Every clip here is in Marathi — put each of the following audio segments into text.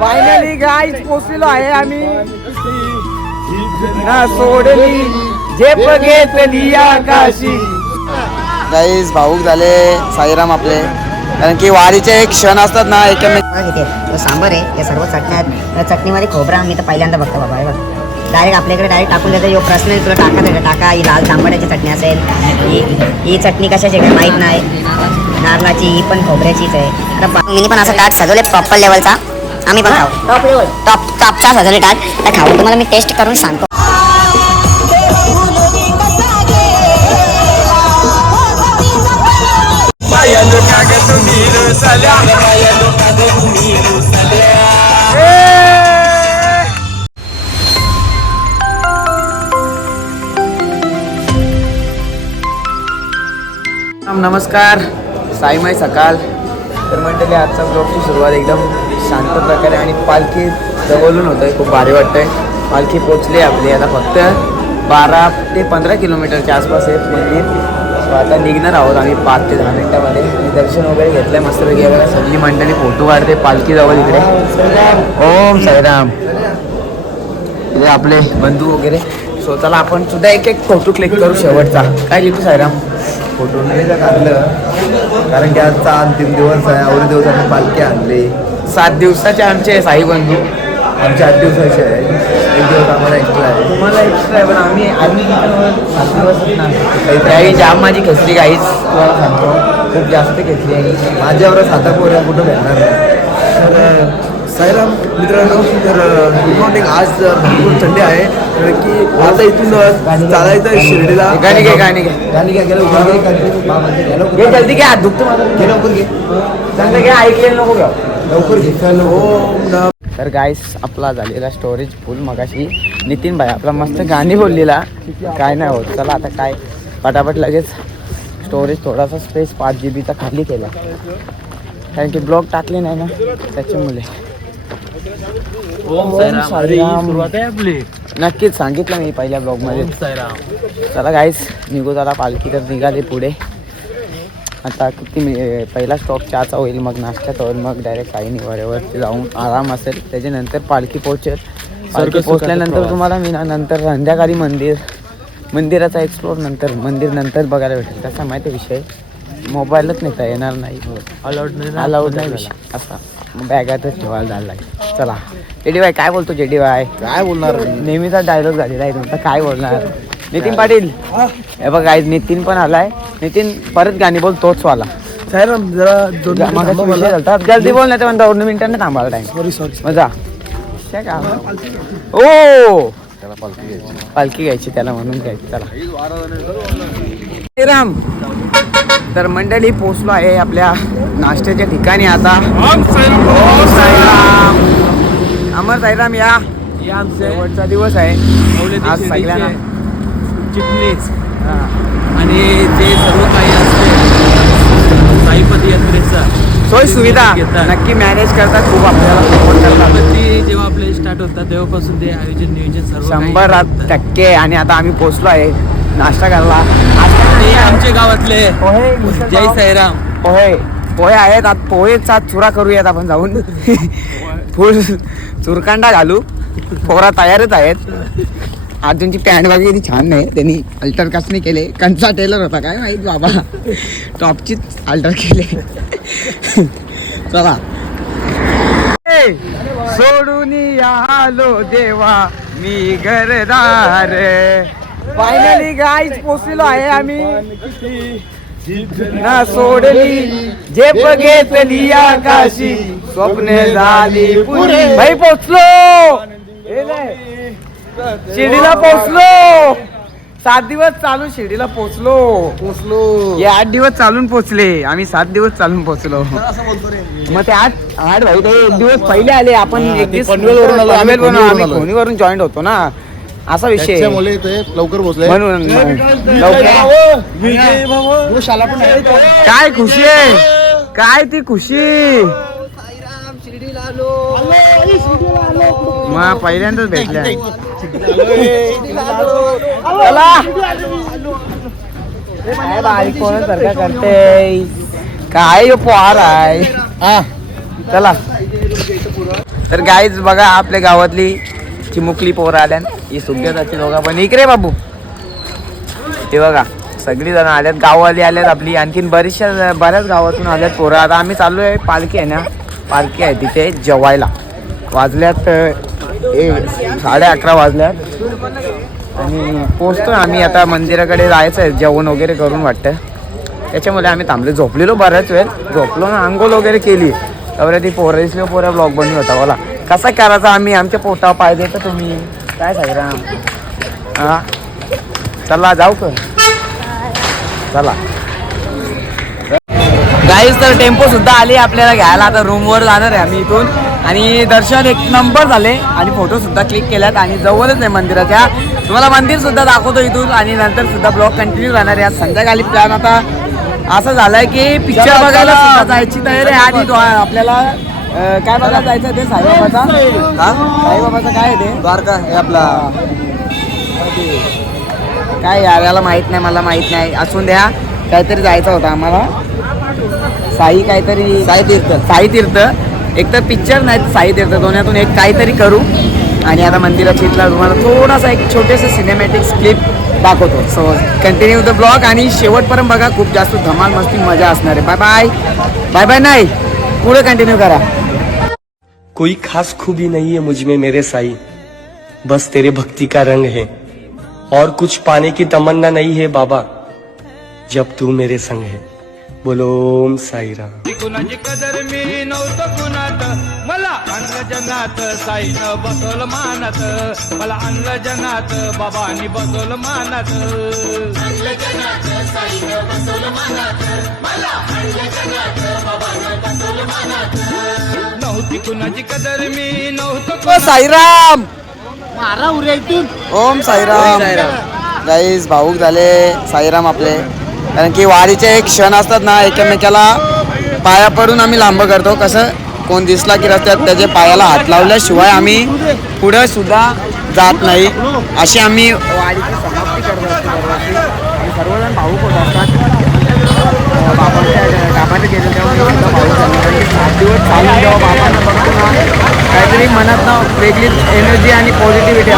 फायनली गाईच पोचलेलो आहे आम्ही. ना सोडली. झेप घेतली आकाशी गाईज भाऊक झाले साईराम आपले. कारण की वारीचे एक क्षण असतात ना एकमेक सांबर आहे या सर्व चटण्या आहेत. चटणीमध्ये खोबरा मी तर पहिल्यांदा बघतो बाबा हे बघ. डायरेक्ट आपल्याकडे डायरेक्ट टाकून देतो. यो प्रश्न आहे, तुला टाका देतो टाका. ही लाल तांबड्याची चटणी असेल. ही ही चटणी कशाची आहे काय माहीत नाही. नारळाची ही पण खोबऱ्याचीच आहे. आता मी पण असं ताट सजवले प्रॉपर लेवलचा आम्ही पण खाऊ. Top level. टॉप टॉपचा सजवले ताट तर खाऊ. तुम्हाला मी टेस्ट करून सांगतो. नमस्कार. साईमाई सकाळ तर मंडळी आजचा ब्लॉगची सुरुवात एकदम शांत प्रकारे आणि पालखी जवळून होत आहे खूप भारी वाटतंय. पालखी पोचली आपली आता फक्त बारा ते पंधरा किलोमीटरच्या आसपास आहे मंदिर. आता निघणार आहोत आम्ही पाच ते दहा मिनिटामध्ये. आणि दर्शन वगैरे घेतलंय मस्त वगैरे सगळी मंडळी फोटो काढते पालखी जवळ इकडे ओम साईराम. इथे आपले बंधू वगैरे. स्वतःला आपण सुद्धा एक एक फोटो क्लिक करू शेवटचा. काय लिहितो साईराम? फोटो नाही काढलं? कारण की आजचा अंतिम दिवस आहे एवढे दिवस पालखी आणली. सात दिवसाचे आमचे साई बंधू. आमचे आठ दिवसाचे आहे. एक दिवस आम्हाला एक्स्ट्रा आहे. तुम्हाला एक्स्ट्रा आहे पण आम्ही आम्ही सात दिवस ना त्यावेळी जाम माझी खेचली काहीच तुम्हाला सांगतो खूप जास्त खेचली आहे माझ्यावर साता पोऱ्या कुठं भेटणार नाही. तर साईराम मित्रांनो तर गुड मॉर्निंग आज भरपूर थंडी आहे. कारण की आता इथून चालायचं शिर्डीला. गाणी घे गाणी घे. गाणी घ्या गेलं उभा. घे जल्दी घे हात दुखतो माझा. घे लवकर घे. चांगलं घे ऐकलेलं नको घ्या लवकर घे ओम नम तर गाईस आपला झालेला स्टोरेज फुल मगाशी नितीन भाई आपला मस्त गाणी बोललेला. काय नाही होत. चला आता काय? पटापट लगेच स्टोरेज थोडासा स्पेस पाच जी बीचा खाली केला. कारण की ब्लॉग टाकले नाही ना त्याच्यामुळे. नक्कीच सांगितलं मी पहिल्या ब्लॉगमध्ये. चला गाईस निघू चला पालखी तर निघाली पुढे. आता किती मी पहिला स्टॉप चहाचा होईल मग नाश्त्याचा होईल मग डायरेक्ट काही निवाऱ्यावरती जाऊन आराम असेल. त्याच्यानंतर पालखी पोहोचेल. पालखी पोहोचल्यानंतर तुम्हाला मी ना नंतर संध्याकाळी मंदिर मंदिराचा एक्सप्लोर नंतर मंदिर नंतर बघायला भेटेल. कसा माहिती आहे विषय. मोबाईलच नेता येणार नाही. अलाउड नाही अलाउड नाही विषय असा. बॅगातच ठेवायला जायला लागेल. चला. जेडी बाय काय बोलतो जेडी बाय काय बोलणार? नेहमीचा डायलॉग झालेला आहे तुमचा. काय बोलणार? नितीन पाटील. हे. बघ काय नितीन पण आलाय. नितीन परत गाणी बोल तोच वाला. साईराम जरा दोन मिनिटं थांबा मला. जल्दी बोल नाही तर म्हणता दोन मिनिटांनी थांबायला टाइम सॉरी सॉरी मजा काय काम? ओ! पालखी घ्यायची. त्याला म्हणून घ्यायची. चला. राम तर मंडळी पोचलो आहे आपल्या नाश्त्याच्या ठिकाणी आता. ओम साईराम. अमर साईराम या. शेवटचा दिवस आहे. आज सगळ्यांना चिटणीस. आणि जे सर्व काही असते साईपती यात्रेचा सोय सुविधा. नक्की मॅनेज करतात खूप आपल्याला करतात जेव्हा आपले स्टार्ट होतात तेव्हापासून ते आयोजन नियोजन सर्व शंभर. टक्के. आणि आता आम्ही पोचलो आहे नाश्ता करायला. ते आमचे गावातले. पोहे जय पाव. साईराम. पोहे पोहे आहेत. आता पोहेचा चुरा करूयात आपण जाऊन. फुल चुरकांडा घालू. पोरा तयारच आहेत. अर्जुनची पॅन्ट वगैरे छान नाही त्यांनी अल्टर कसने केले. कंचा टेलर होता. काय माहीत बाबा. टॉपचीच अल्टर केले. चला. सोडून आलो देवा. मी घरदार फायनली गाईच पोचलेलो आहे आम्ही. ना सोडली झेप घेतली आकाशी. स्वप्न झाली पुरी. भाई पोचलो. शिर्डीला पोचलो सात दिवस चालून शिर्डीला पोचलो पोचलो हे आठ दिवस चालून पोचले आम्ही सात दिवस चालून पोचलो मग ते आठ आठ भाई ते एक दिवस पहिले आले. आपण एक दिवस पनवेलवरून आलो, आम्ही पनवेलवरून जॉईंट होतो ना? असा विषय आहे. त्याच्यामुळे ते लवकर पोचले म्हणून लवकर. शाला पण आहे. काय खुशी आहे? काय ती खुशी? मग पहिल्यांदाच भेटल्या. चला काय बारीक करते काय पोहार आहे चला तर गाईज बघा आपल्या गावातली चिमुकली पोरं आल्या ही सुभ्यताची दोघा पण. इकडे बाबू. हे बघा सगळी जण आल्यात. गाववाली आल्यात आपली. आणखीन बरीचशा बऱ्याच गावातून आल्यात पोरं. आता आम्ही चाललो आहे पालखी आहे ना. पालखी आहे तिथे जेवायला. वाजल्यात ए साडे अकरा वाजल्यात. आणि पोचतो आम्ही आता मंदिराकडे जायचं आहे जेवण वगैरे करून वाटतं त्याच्यामुळे आम्ही थांबले. झोपलेलो बऱ्याच वेळ. झोपलो ना आंघोळ वगैरे केली. त्यावर ती पोरं दिसली पोरं ब्लॉग बनवली होता. बोला कसा करायचा आम्ही? आमच्या पोटावर पाहिजे तर तुम्ही. काय सांगा हां? चला जाऊ का? चला. गाईज तर टेम्पो सुद्धा आली आपल्याला घ्यायला. आता रूमवर जाणार आहे आम्ही इथून. आणि दर्शन एक नंबर झाले आणि फोटो सुद्धा क्लिक केल्यात आणि जवळच आहे मंदिराच्या तुम्हाला मंदिर सुद्धा दाखवतो इथून आणि नंतर सुद्धा ब्लॉग कंटिन्यू राहणार आहे संध्याकाळी प्लॅन आता असं झालंय की पिक्चर बघायला सुद्धा जायची तयारी आहे आणि आपल्याला काय बघायला जायचं ते साईबाबाचा? हा? साईबाबाचा काय आहे ते? द्वारका हे आपला. काय यार याला माहीत नाही मला माहीत नाही. असून द्या काहीतरी जायचं होतं आम्हाला. साई काहीतरी साई तीर्थ. साई तीर्थ. एक तर पिक्चर नाही तर साई दोन्यातून एक काहीतरी करू. आणि आता मंदिरात इथला तुम्हाला थोडासा एक छोटेसे सिनेमॅटिक क्लिप दाखवतो. सो कंटिन्यू द ब्लॉग आणि शेवटपर्यंत बघा खूप जास्त धमाल मस्ती मजा असणार आहे. बाय बाय बाय बाय नाही पुढे कंटिन्यू करा. कोई खास खूबी नहीं है मुझमे मेरे साई। बस तेरे भक्ति का रंग है। और कुछ पाने की तमन्ना नहीं है बाबा जब तू मेरे संग है। बोलो ओम साई राम कुणाची कदर मी नव्हतं कुणात. मला आणलं जगात साईनं बसवलं मानात. मला आणलं जगात बाबांनी बसवलं मानात. नव्हती कुणाची कदर मी नव्हतं ओ साईराम! ओम साईराम. गाईज भाऊक झाले. साईराम आपले. कारण की वारीचे एक क्षण असतात ना एकमेकाला पाया पडून आम्ही लांब करतो. कसं कोण दिसला की रस्त्यात त्याच्या पायाला हात लावल्याशिवाय आम्ही पुढे सुद्धा जात नाही. अशी आम्ही वारीची समाप्ती करत असतो सर्वजण भाऊक होत असतात. बाबांच्या गेले तेव्हा सात दिवस बाबांना बघतो ना काहीतरी मनात ना वेगळीच एनर्जी आणि पॉझिटिव्हिटी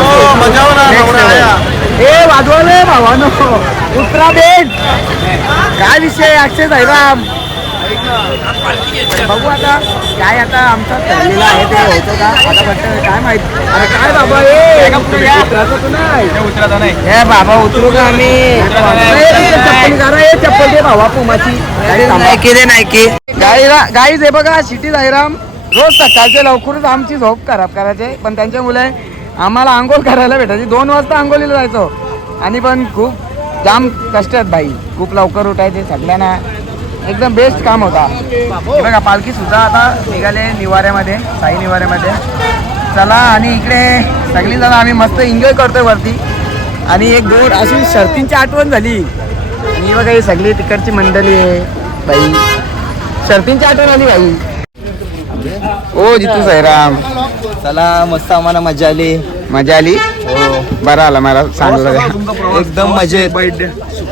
ए वाजवले भावानो. उत्तरा बेट काय विषय अक्षय साईराम बघू आता काय आता आमचा ठरलेला आहे ते होतं का? आता वाटतं काय माहीत? अरे काय बाबा ए नाही. हे बाबा उतरू का आम्ही? चप्पल करा चप्पल दे भावा पुमाची. नायकी दे नायकी गाईला गाईज हे बघा सिटी साईराम. रोज सकाळचे लवकरच आमची झोप खराब करायचे. पण त्यांच्या मुले आम्हाला आंघोळ करायला भेटायची. दोन वाजता आंघोळीला जायचो. आणि पण खूप जाम कष्ट आहेत बाई. खूप लवकर उठायचे सगळ्यांना. एकदम बेस्ट काम होता. बघा पालखी सुद्धा आता निघाले निवाऱ्यामध्ये साई निवाऱ्यामध्ये. चला आणि इकडे सगळी जण आम्ही मस्त एन्जॉय करतोय वरती. आणि एक दोन अशी शर्तींची आठवण झाली. आणि ही बघा ही सगळी तिकडची मंडळी आहे बाई. शर्तींची आठवण आली बाई. ओ जितू साईराम. चला मस्त आम्हाला मजा आली. मजा आली. हो. बरं आला मला सांगलं एकदम मजेत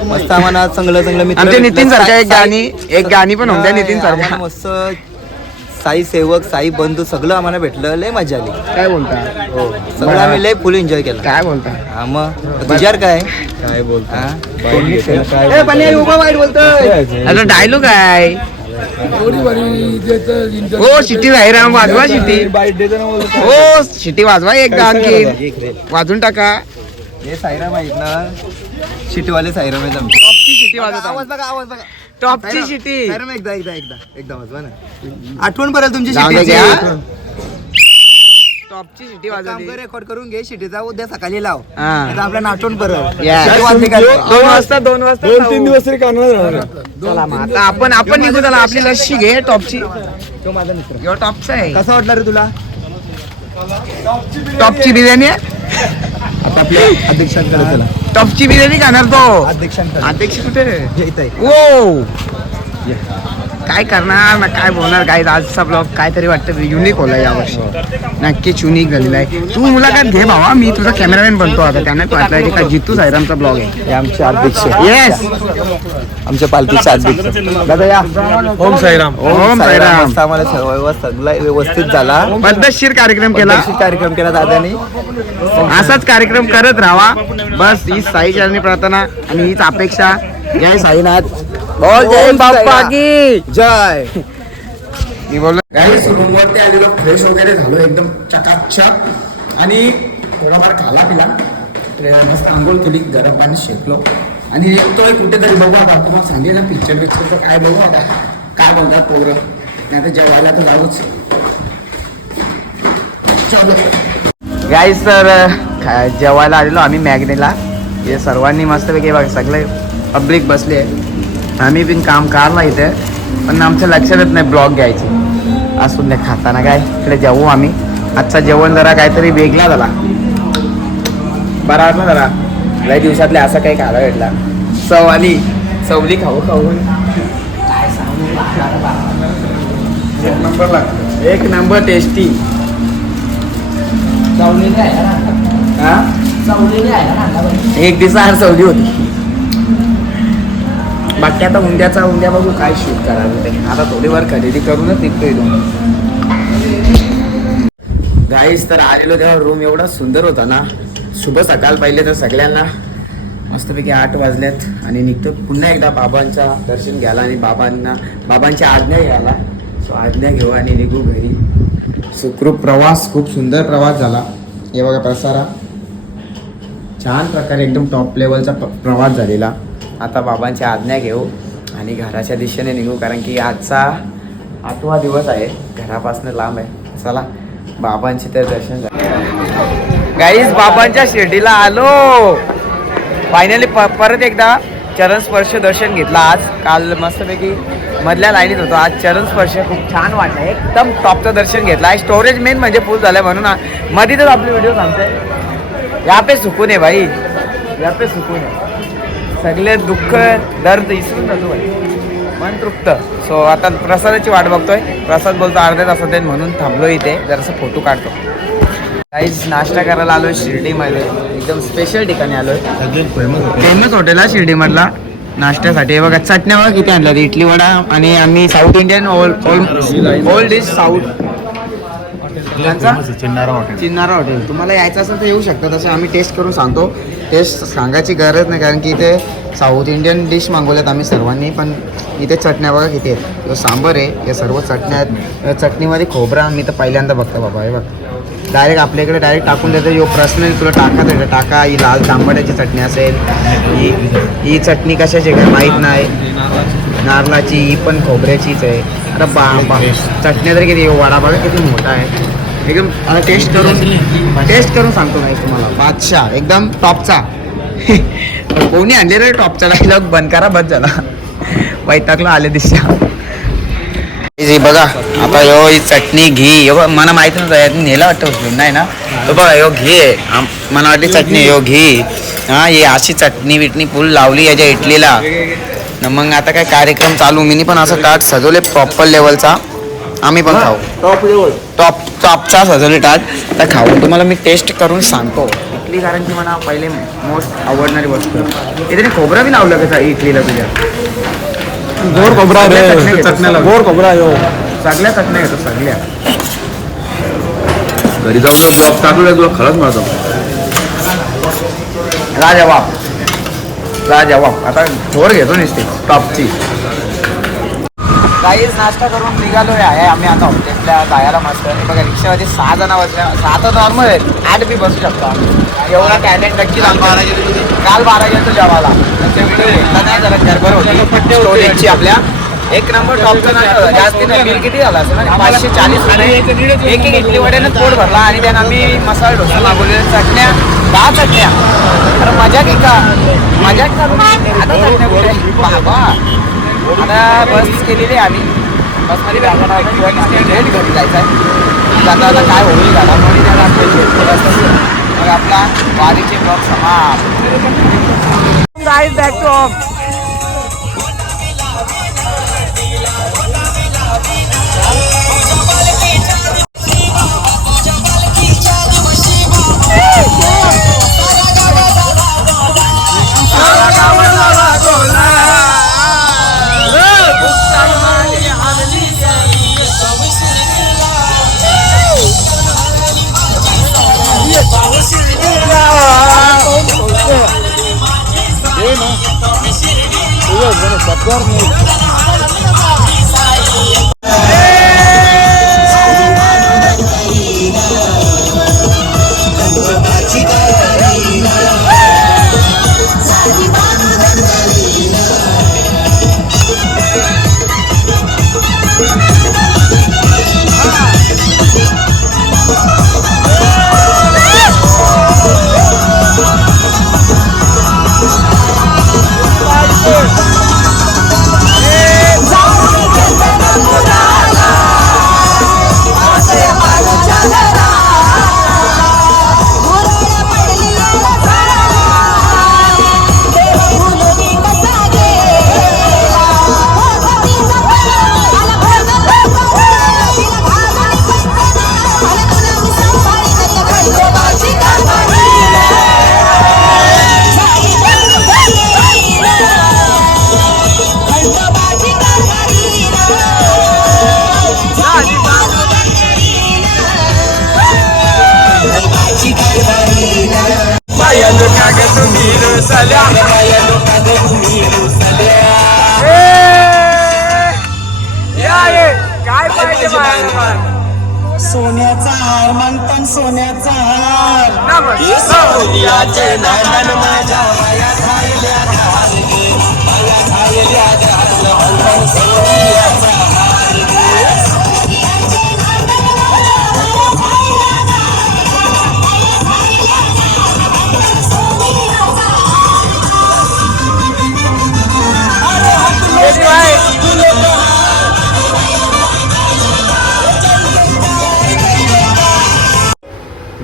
मस्त आम्हाला चांगलं चांगलं मित्र आमच्या. नितीन सारख्या एक गाणी एक गाणी पण होत्या नितीन सारख्या मस्त. साई सेवक साई बंधू सगळं आम्हाला भेटलं. लय मजा आली. काय बोलता? हो. सगळं आम्ही लय फुल एन्जॉय केलं. काय बोलता? हा मग. तुझ्यावर काय? काय बोलतो? आता डायलॉग आहे. हो शिटी वाजवा शिटी हो शिटी वाजवा एकदा आणखी. वाजून टाका. हे साईराम आहेत ना शिटीवाले साईराम आहेत आमचे. टॉपची शिटी वाजवता आवाज बघा आवाज बघा. टॉपची शिटी साईराम एकदा एकदा एकदा एकदा वाजवा ना. आठवण पडेल तुमची शिटीची घ्या. टॉपची शिटी काम वाजवली. कर रेकॉर्ड करून घे शिटीचा उद्या सकाळी लाव. आपल्याला आठवण परत. वाजली का दोन वाजता दोन वाजता दोन तीन दिवस तरी चला मग आता आपण आपण निघू चला आपली लस्सी घे टॉपची. तो माझा मित्र. किंवा टॉपचा आहे. कसा वाटला रे तुला? टॉपची बिर्याणी आहे? आता आपल्या अध्यक्षांकडे चला. टॉपची बिर्याणी खाणार तो. अध्यक्षांकडे. अध्यक्ष कुठे रे? इथं आहे. ओ काय करणार ना काय बोलणार काय आजचा ब्लॉग काहीतरी वाटतं युनिक होला यावर्षी. नक्कीच युनिक झालेला आहे. तू मुलाखत घे भावा मी तुझा कॅमेरामॅन बनतो आता. त्यांना वाटलं की काय जितू सायरामचा ब्लॉग आहे. हे आमचे अध्यक्ष येस आमच्या पालखीचे अध्यक्ष दादा या. ओम साईराम. ओम साईराम. मस्त आम्हाला सर्व व्यवस्था सगळा व्यवस्थित झाला. पद्धतशीर कार्यक्रम केला. पद्धतशीर कार्यक्रम केला दादानी. असाच कार्यक्रम करत राहावा बस ही साई चरणी प्रार्थना आणि हीच अपेक्षा. जय साईनाथ. बोल जय बाप्पा. की. जय. मी बोललो गाईस रूमवरती आलेलो फ्रेश वगैरे झालो एकदम चकाचक. आणि थोडाफार खाला पिला. तर मस्त आंघोळ केली गरम पाणी शेकलो. आणि येतोय कुठेतरी बघू आता तुम्हाला सांगेल ना पिक्चर पिक्चरचं काय बघू आता. काय बोलतात पोरं. नाही आता जेवायला तर जाऊच. चलो. गाईस तर जेवायला आलेलो आम्ही मॅगनेला. हे सर्वांनी मस्तपैकी बघा सगळे पब्लिक बसले. आम्ही पण काम काढला इथे पण आमच्या लक्षात येत नाही ब्लॉग घ्यायची. असून नाही खाताना काय इकडे जेवू आम्ही. आजचा जेवण जरा काहीतरी वेगळा झाला. बरा वाटला जरा? लय दिवसातले असं काही खायला भेटला. चव आली. चवली खाऊ खाऊन सांगू एक नंबर लागतो एक नंबर टेस्टी हा? एक दिवसा सवली होती. बाकी आता उंद्याचा उंद्या बघू काय शूट करावं ते. आता थोडीफार खरेदी करूनच निघतो तो गाईस तर आलेलो तेव्हा रूम एवढा सुंदर होता ना. शुभ सकाळ पाहिले तर सगळ्यांना. मस्तपैकी आठ वाजल्यात आणि निघतो. पुन्हा एकदा बाबांचा दर्शन घ्यायला आणि बाबांना बाबांची आज्ञा घ्यायला. सो आज्ञा घेऊ आणि निघू घरी. सुखरूप प्रवास खूप सुंदर प्रवास झाला. हे बघा प्रसारा. छान प्रकारे एकदम टॉप लेवलचा प्रवास झालेला. आता बाबांची आज्ञा घेऊ आणि घराच्या दिशेने निघू कारण की आजचा आठवा दिवस आहे. घरापासून लांब आहे. चला बाबांचे तर दर्शन झालं गाईज बाबांच्या शिर्डीला आलो. फायनली प परत एकदा चरणस्पर्श दर्शन घेतला आज. काल मस्तपैकी मधल्या लाईनीत होतो. आज चरणस्पर्श खूप छान वाटलं. एकदम टॉपचं दर्शन घेतलं. आहे स्टोरेज मेन म्हणजे फुल झालं म्हणून मध्येच आपली व्हिडिओ सांगते या पे सुकून आहे भाई. या पे सुकून आहे. सगळे दुःख दर्द इसरून जातो मन तृप्त. सो आता प्रसादाची वाट बघतोय. प्रसाद बोलतो अर्ध्या तासात येईल म्हणून थांबलो इथे. जरासं फोटो काढतो. काहीच नाश्ता करायला आलोय शिर्डीमध्ये. एकदम स्पेशल ठिकाणी आलोय. फेमस हॉटेल आहे शिर्डीमधला. नाश्त्यासाठी. हे बघा चटण्या बघा किती आणल्या इडली वडा आणि आम्ही south Indian old old dish south Chinnara hotel तुम्हाला यायचं असेल तर येऊ शकता. तसं आम्ही टेस्ट करून सांगतो. टेस्ट सांगायची गरज नाही कारण की इथे साऊथ इंडियन डिश मागवल्यात आम्ही सर्वांनी पण इथे चटण्या बघा किती आहेत. तो सांबर आहे या सर्व चटण्या आहेत. या चटणीमध्ये खोबरा मी तर पहिल्यांदा बघतो बाबा हे बघ. डायरेक्ट आपल्याकडे डायरेक्ट टाकून देतो. यो प्रश्न तुला टाका देतं टाका. ही लाल तांबड्याची चटणी असेल ही ही चटणी कशाची काय माहीत नाही. नारळाची ही पण खोबऱ्याचीच आहे. अरे बा बा चटण्या तरी किती वडा बघा किती मोठा आहे. एकदम टेस्ट करून टेस्ट करून सांगतो नाही तुम्हाला. बादशाह एकदम टॉपचा कोणी आणले रे टॉपचा डायलॉग बंद करा बंद झाला. वैतागला आले दिशा. बघा. आता यो ही चटणी घी मला माहिती नव्हतं यात नेला वाटतं नाही ना? तो बघा यो घी आहे. मला वाटली चटणी यो घी. हा ही अशी चटणी बिटणी फुल लावली याच्या इडलीला न मग आता काय कार्यक्रम चालू मिनी पण असं टाट सजवले प्रॉपर लेवलचा आम्ही पण खाऊ. टॉप लेवल टॉप टॉपचा सजवले टाट तर खाऊन तुम्हाला मी टेस्ट करून सांगतो. इडली कारण की मला पहिले मोस्ट आवडणारी वस्तू. इथे खोबरं बी लावलं का इडलीला तुझ्या? गोड खोबरा सगळ्या चटण्या घेतो, चटण्या सगळ्या. गोड खोबरा यो सगळ्या चटण्या घेतो सगळ्या. घरी जाऊन ब्लॉग टाकलं तुला खरंच मारतो. राजवाब राजवाब आता जोर घेतो नुसते टॉपची काहीच नाश्ता करून निघालो आहे. आम्ही आता हॉटेलला जायला मस्त. हे बघा रिक्षामध्ये सहा जण बसल्या सहा तर नॉर्मल आहेत. आठ बी बसू शकतो. एवढा टॅलेंट नक्की काल बारा गेलो जेवायला. ते व्हिडिओ घेतला नाही जरा गडबड होती. आपल्या. एक नंबर टॉपचा नाश्ता जास्ती नाही. बिल किती झाला असेल? ना पाचशे चाळीस रुपये. एक एक इडली वड्यानं पोट भरला. आणि त्यानं आम्ही मसाला डोसा मागवले चटण्या. दहा चटण्या. तर मजा की का? मजा करून आता चटण्या बाबा. आता बस केलेली आहे आम्ही. बसमध्ये बॅगा घरी जायचं आहे. जाता आता काय होईल घडामोडी त्याला आपल्या मग आपला वारीचे ब्लॉग समाप्त. गाईज बॅक टू काय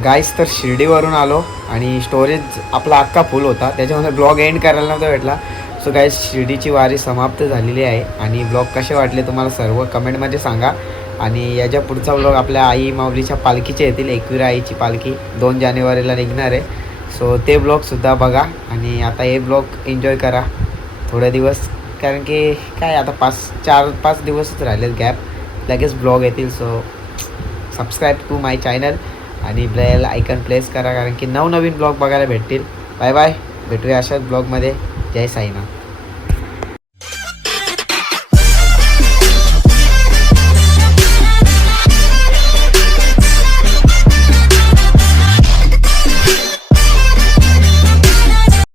गाईस तर शिर्डीवरून आलो आणि स्टोरेज आपला अख्खा फुल होता. त्याच्यामध्ये ब्लॉग एंड करायला नव्हता भेटला. सो गाईस शिर्डीची वारी समाप्त झालेली आहे आणि ब्लॉग कसे वाटले तुम्हाला सर्व कमेंटमध्ये सांगा. आणि याच्या पुढचा ब्लॉग आपल्या आई माऊलीच्या पालखीचे येतील. एकविरा आईची पालखी दोन जानेवारीला निघणार आहे. सो ते ब्लॉगसुद्धा बघा आणि आता हे ब्लॉग एन्जॉय करा. थोडे दिवस कारण की काय आता पाच चार पाच दिवसच राहिलेत गॅप लगेच ब्लॉग येतील. So subscribe to my channel आणि बेल आयकन प्लेस करा कारण की नवनवीन ब्लॉग बघायला भेटतील. बाय बाय भेटूया अशाच ब्लॉगमध्ये जय साईनाथ.